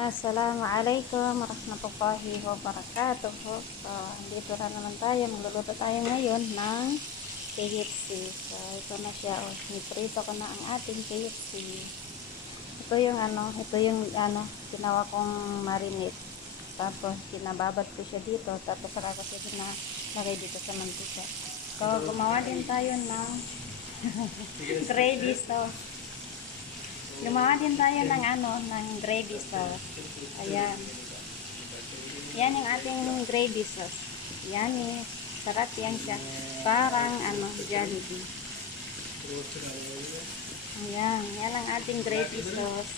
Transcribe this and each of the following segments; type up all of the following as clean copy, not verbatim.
Assalamualaikum warahmatullahi wabarakatuh. So, dito na naman tayo. Magluluto tayo ngayon ng KFC. So, ito na siya. Oh, niprito ko na ang ating KFC. Ito yung ginawa kong marinate. Tapos, kinababad ko siya dito. Tapos, saka ko siya nalagay dito sa mantika. So, gumawa din tayo ng gravy sauce. Gumawa din tayo ng gravy sauce. Ayan. Yan yung ating gravy sauce. Yan eh. Sarap yan siya. Parang Jollibee. Ayan. Yan ang ating gravy sauce.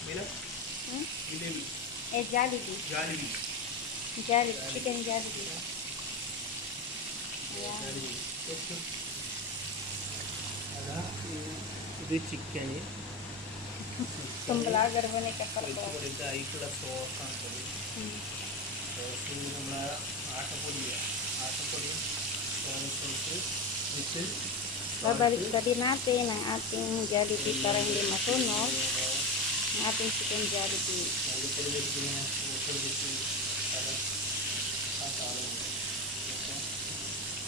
Jollibee. Jollibee. Chicken Jollibee. Ayan. ಇದು chicken Kumbalagar mo ni kapal ko. ఇక్కడ సోస్ అంటుంది సోస్ మన ఆటపొడి సోస్ Babalik pa din natin ang ating Jollibee para hindi masunog. Ang ating chicken Jollibee.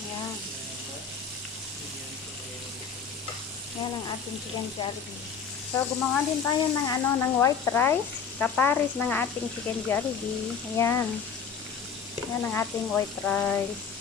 Ayan. Yan ang ating chicken Jollibee. So, gumawa din tayo ng white rice. Kaparis ng ating chicken Jollibee. Ayan. Yan ang ating white rice.